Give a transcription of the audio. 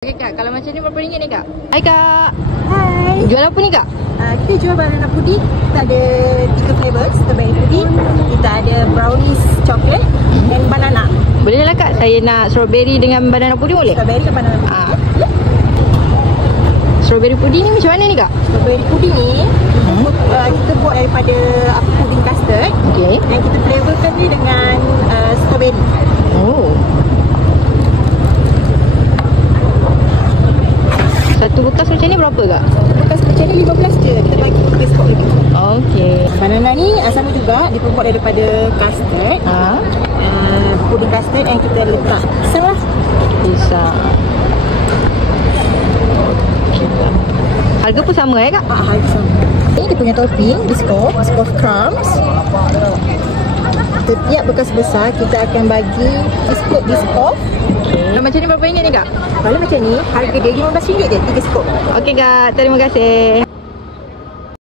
Okey Kak, kalau macam ni berapa ringgit ni Kak? Hai Kak. Hai. Jual apa ni Kak? Kita jual banana pudding. Kita ada 3 flavors. Strawberry pudding, kita ada brownies chocolate dan banana. Boleh lah Kak, saya nak strawberry dengan banana pudding boleh? Strawberry dan banana pudding. Strawberry pudding ni macam mana ni Kak? Strawberry pudding ni kita buat daripada pudding custard. Okey. Dan kita flavorkan ni dengan strawberry. Oh. Satu bekas macam ni berapa Kak? Bekas macam ni 15 je. Kita bagi biskut lagi. Okey. Banana ni sama juga. Dia buat daripada custard. Pudding custard yang kita letak pisang lah. Pisang. Harga pun sama Kak? Harga sama. Ini dia punya topping, biskut crumbs. Setiap bekas besar kita akan bagi biskut. Kalau macam ni berapa ringgit ni Kak? Kalau macam ni, harga dia RM15 je 3 scoop. Okey Kak, terima kasih.